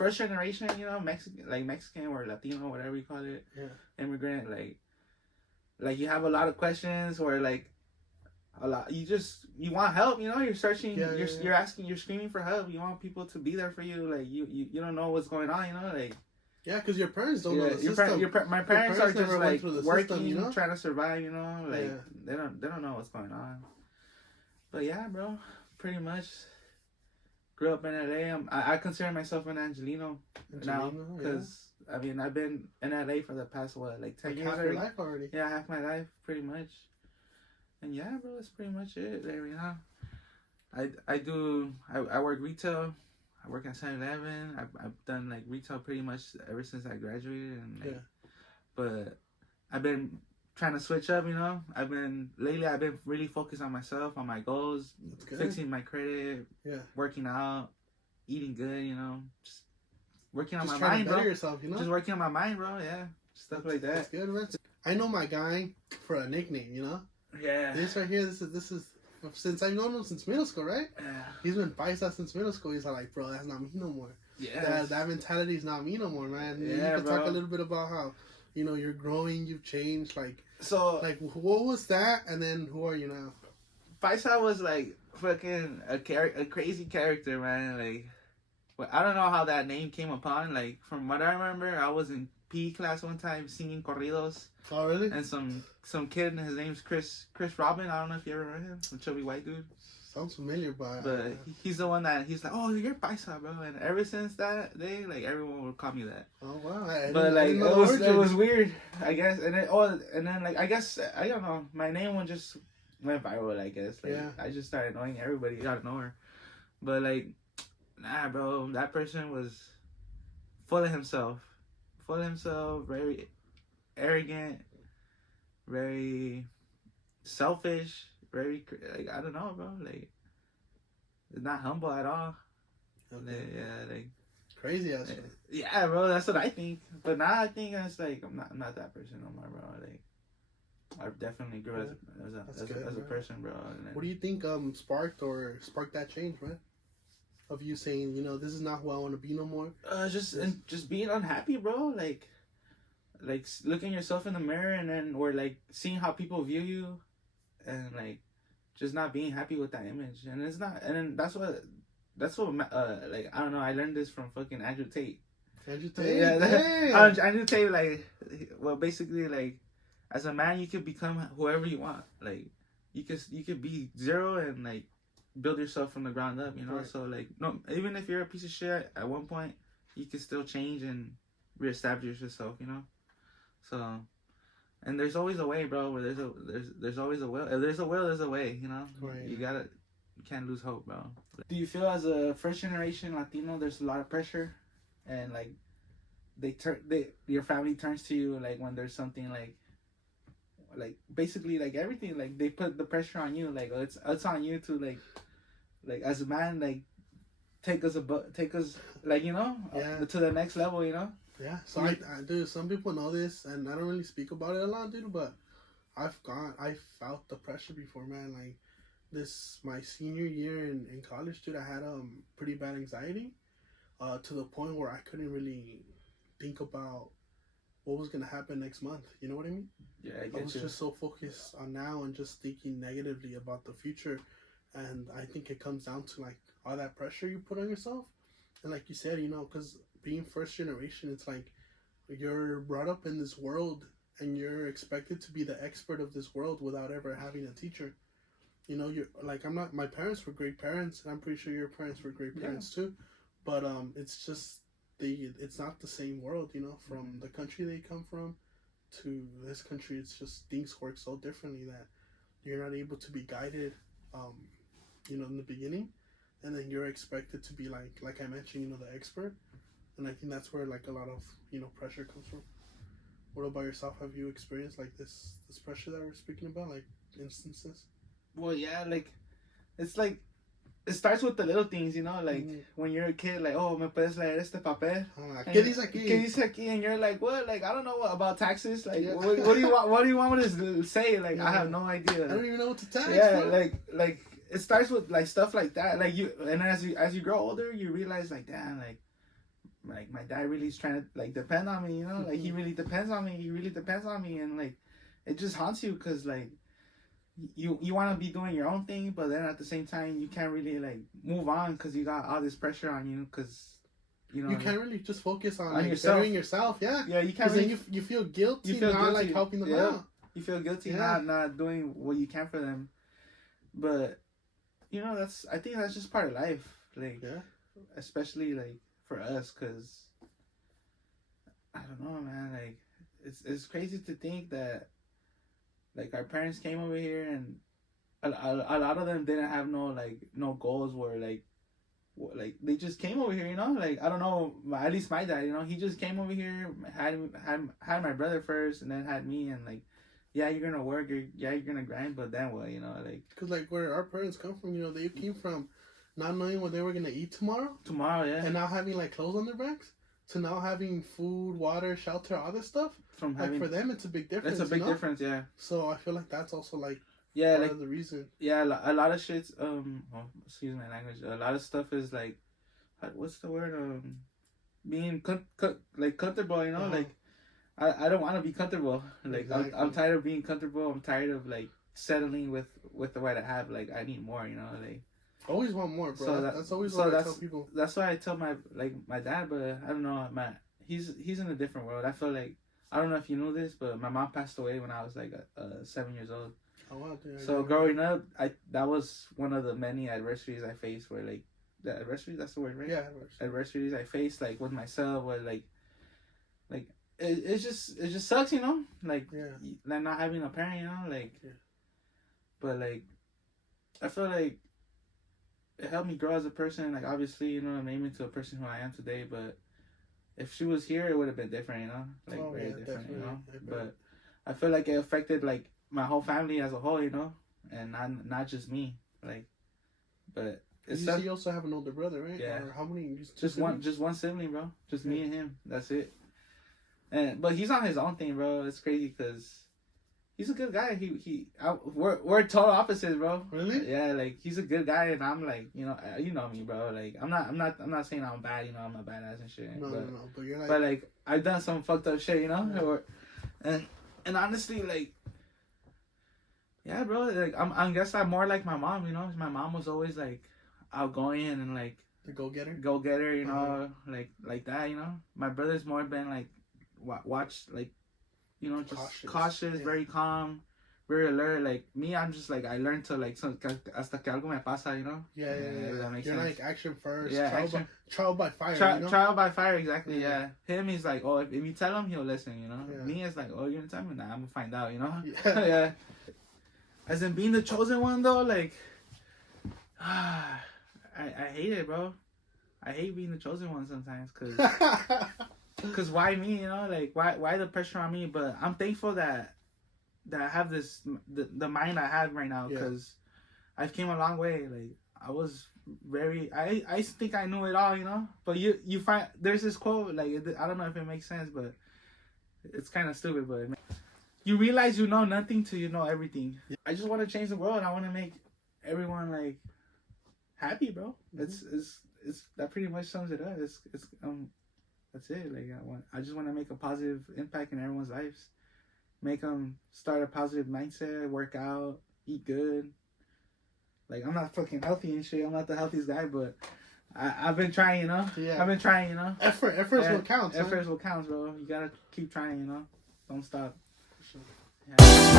first generation, you know, Mexican or Latino, whatever you call it, immigrant, like you have a lot of questions, or like a lot, you want help, you know, you're searching, you're asking, you're screaming for help, you want people to be there for you, like you don't know what's going on, you know, like. Yeah, because your parents don't know the system. My parents are just like working, system, you know? trying to survive, you know, like they don't know what's going on. But yeah, bro, pretty much grew up in LA. I consider myself an Angelino now, because I mean I've been in LA for the past 10 years. Half your life already. Yeah, half my life, pretty much. And yeah, bro, that's pretty much it. There we are. I work retail. I work at 7-Eleven. I've done like retail pretty much ever since I graduated, and but I've been trying to switch up, you know. I've been really focused on myself, on my goals, fixing my credit, working out, eating good, you know, just working on my mind, bro. Yourself, you know? Just working on my mind, bro. Yeah, stuff like that. That's good, man. I know my guy for a nickname, you know. Yeah. This right here, this is. Since I've known him since middle school, right? Yeah. He's been paisa since middle school. He's like, bro, that's not me no more. Yeah. That mentality is not me no more, man. Yeah, you can talk a little bit about how, you know, you're growing, you've changed. Like, what was that? And then who are you now? Paisa was like fucking a crazy character, man. Like, I don't know how that name came upon. Like, from what I remember, I was in PE class one time singing corridos. Oh, really? And some kid, his name's Chris Robin. I don't know if you ever heard him. Some chubby white dude. Sounds familiar, but he's the one that he's like, oh, you're Paisa, bro. And ever since that day, like everyone would call me that. Oh wow! But like it was weird, I guess. And then like I guess I don't know. My name just went viral, I guess. Like, I just started knowing everybody out of nowhere. But like, nah, bro. That person was full of himself, very arrogant, very selfish, very like, I don't know, bro. Like, it's not humble at all. Okay. Yeah, like crazy ass. Yeah, bro. That's what I think. But now I think it's like I'm not that person no more, bro. Like, I definitely grew as a person, bro. What do you think sparked that change, man? Of you saying, you know, this is not who I want to be no more. Just being unhappy, bro. Like looking yourself in the mirror, and then or like seeing how people view you, and like just not being happy with that image. And it's not. And then that's what like, I don't know. I learned this from fucking Andrew Tate. Andrew Tate. Yeah, Andrew Tate. Like, well, basically, like, as a man, you could become whoever you want. Like, you could be zero and like build yourself from the ground up, you know. Right. So like, no, even if you're a piece of shit at one point, you can still change and reestablish yourself, you know. So, and there's always a way, bro. Where there's always a will. If there's a will, there's a way, you know. Right. You can't lose hope, bro. Do you feel as a first generation Latino, there's a lot of pressure, and like your family turns to you like when there's something like basically like everything, like they put the pressure on you, like it's on you to like as a man, like take us like, you know, to the next level, you know. Yeah. So I do. Some people know this, and I don't really speak about it a lot, dude. But I felt the pressure before, man. Like my senior year in college, dude, I had pretty bad anxiety, to the point where I couldn't really think about what was gonna happen next month. You know what I mean? Yeah, I was just so focused on now and just thinking negatively about the future, and I think it comes down to like all that pressure you put on yourself, and like you said, you know, because being first generation, it's like you're brought up in this world and you're expected to be the expert of this world without ever having a teacher. You know, you're like, my parents were great parents, and I'm pretty sure your parents were great parents too, but it's just it's not the same world, you know, from the country they come from to this country. It's just things work so differently that you're not able to be guided, you know, in the beginning, and then you're expected to be like I mentioned, you know, the expert, and I think that's where like a lot of, you know, pressure comes from. What about yourself? Have you experienced like this pressure that we're speaking about, like instances? Well, yeah, like it's like it starts with the little things, you know, like when you're a kid, like, oh, me puedes leer este papel. ¿Qué dice aquí? ¿Qué dice aquí? And you're like, what? Like, I don't know about taxes. Like, what do you want? What do you want me to say? Like, I have no idea. I don't even know what to tax. Yeah, bro. like it starts with like stuff like that. Like and as you grow older, you realize like, damn, like like my dad really is trying to like depend on me, you know, like he really depends on me. He really depends on me, and like it just haunts you because like you want to be doing your own thing, but then at the same time you can't really like move on because you got all this pressure on you because you know you can't really just focus on like, yourself. bettering yourself. Yeah, yeah, you can't. Really, Then you feel guilty. You feel not guilty. like helping them out. You feel guilty Yeah. not doing what you can for them, but you know I think that's just part of life, like especially like for us, because I don't know, man, like it's crazy to think that like our parents came over here and a lot of them didn't have no goals where like they just came over here, you know, like I don't know, at least my dad, you know, he just came over here, had my brother first and then had me, and like yeah, you're gonna work, you're gonna grind, but then what, you know, like because like where our parents come from, you know, they came from not knowing what they were gonna eat tomorrow, yeah, and now having like clothes on their backs, to now having food, water, shelter, all this stuff. From like for them, it's a big difference. It's a big difference, yeah. So I feel like that's also like part of the reason. Yeah, a lot of shit's excuse my language. A lot of stuff is like, what's the word? Being like comfortable, you know, like. I don't want to be comfortable. Like exactly. I'm tired of being comfortable. I'm tired of like settling with what I have. Like I need more, you know. Like always want more, bro. So that's always what I tell people. That's why I tell my dad, but I don't know. He's in a different world. I feel like I don't know if you know this, but my mom passed away when I was like 7 years old. Oh wow! Dude, so growing up, that was one of the many adversities I faced. Where like the adversities, that's the word, right? Yeah, adversities I faced like with myself, where like. It just sucks, you know, like not having a parent, you know, like, but like, I feel like it helped me grow as a person. Like obviously, you know, it made me to a person who I am today. But if she was here, it would have been different, you know, like very different, you know. But I feel like it affected like my whole family as a whole, you know, and not just me, like, but. You also have an older brother, right? Yeah. Or how many? Just one sibling, bro. Just me and him. That's it. But he's on his own thing, bro. It's crazy because he's a good guy. We're total opposites, bro. Really? Yeah, like he's a good guy, and I'm like, you know me, bro. Like I'm not saying I'm bad, you know, I'm a badass and shit. No. But you're like, but like I've done some fucked up shit, you know. Yeah. And honestly, like, yeah, bro. Like I guess I'm more like my mom, you know. My mom was always like outgoing and like the go getter, you know, like that, you know. My brother's more been like. Watch like, you know, just cautious, very calm, very alert. Like me, I'm just like I learned to like hasta que algo me pasa, you know. Yeah. That makes You're sense. like action first. Yeah, trial by fire. You know? Trial by fire, exactly. Yeah. Him, he's like, oh, if you tell him, he'll listen. You know. Yeah. Me, it's like, oh, you're gonna tell me? Nah, I'm gonna find out. You know. Yeah. As in being the chosen one, though, like, I hate it, bro. I hate being the chosen one sometimes, cause why me, you know, like why the pressure on me? But I'm thankful that I have this the mind I have right now, because I've came a long way. Like I was I think I knew it all, you know. But you find there's this quote, like I don't know if it makes sense, but it's kind of stupid. But you realize you know nothing till you know everything. I just want to change the world. I want to make everyone like happy, bro. Mm-hmm. It's that pretty much sums it up. It's that's it. Like I just want to make a positive impact in everyone's lives. Make them start a positive mindset, work out, eat good. Like I'm not fucking healthy and shit. I'm not the healthiest guy, but I've been trying, you know. Yeah. I've been trying, you know. Efforts will count. Efforts will count, bro. You gotta keep trying, you know. Don't stop. Yeah.